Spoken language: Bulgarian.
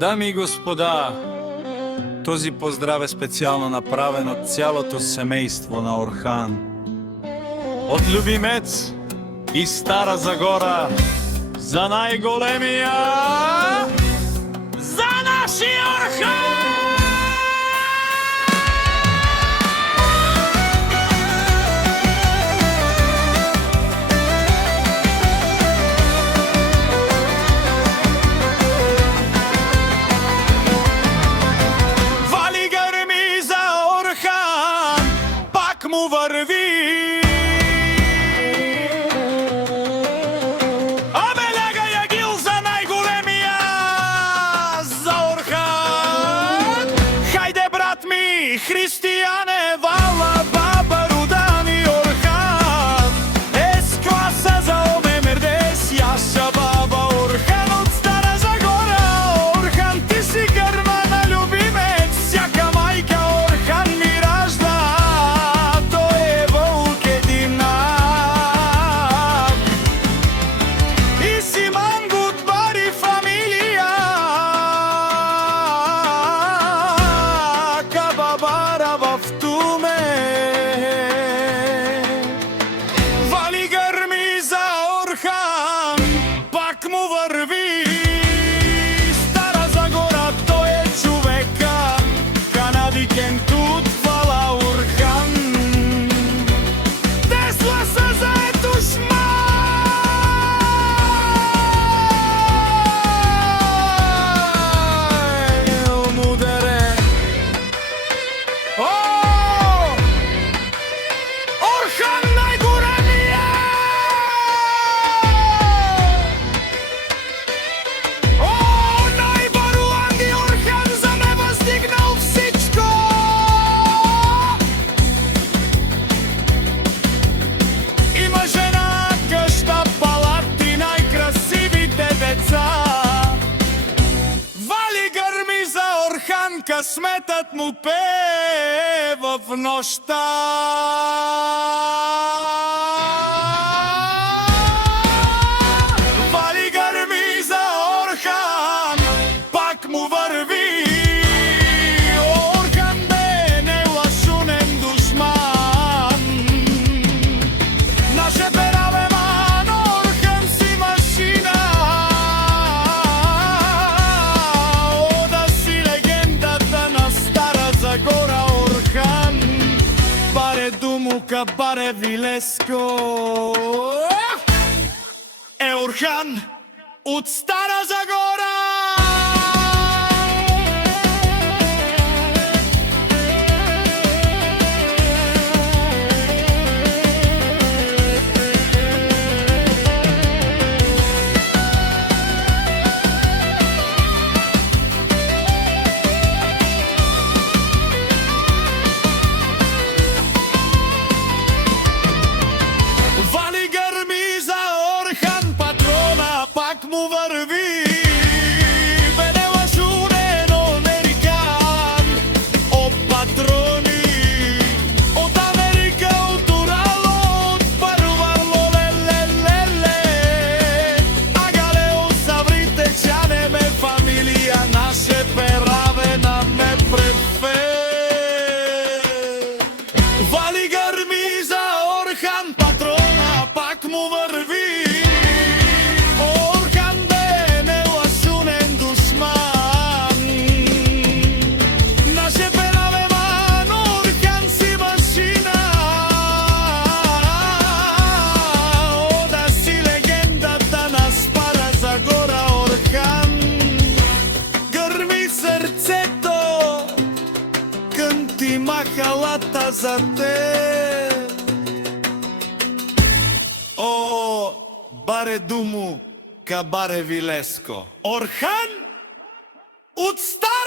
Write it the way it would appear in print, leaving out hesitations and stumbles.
Дами и господа, този поздрав е специјално направен од цялото семејство на Орхан. Од Љубимец и Стара Загора, за најголемија, за наши Орхан! Му върви, обеляга ја гил за најголемија, за Орхан. Хајде брат ми, христијане, вала баба Рудани Орхан. Ес-класа за оме мердес, јаша баба Орхан од Стара Загора. Орхан, ти си грма на Љубимец, сјака мајка Орхан ми ражда. Пак му върви, Стара Загора, той е човека, канадикен тут фала Орхан. Тесла са заето шмайл мудере. Орхан најголемија! Късметът му пева в нощта. Вали гърми за Орхан, пак му върви. Орхан бе нелашунен душман. Наше пераве ман, Орхан си машина. Баре Вилеско е Орхан от Стара Загора. Му върви, венелашунен американ, о патрони, от Америка, от Урало, от Парувало, ле-ле-ле-ле. Агалео саврите чанеме фамилија, наше пераве на ме префе. Вали гърми за Орхан, патрона, пак му върви. Махалата за те. О, баре думу, ка баре Вилеско. Орхан от Стара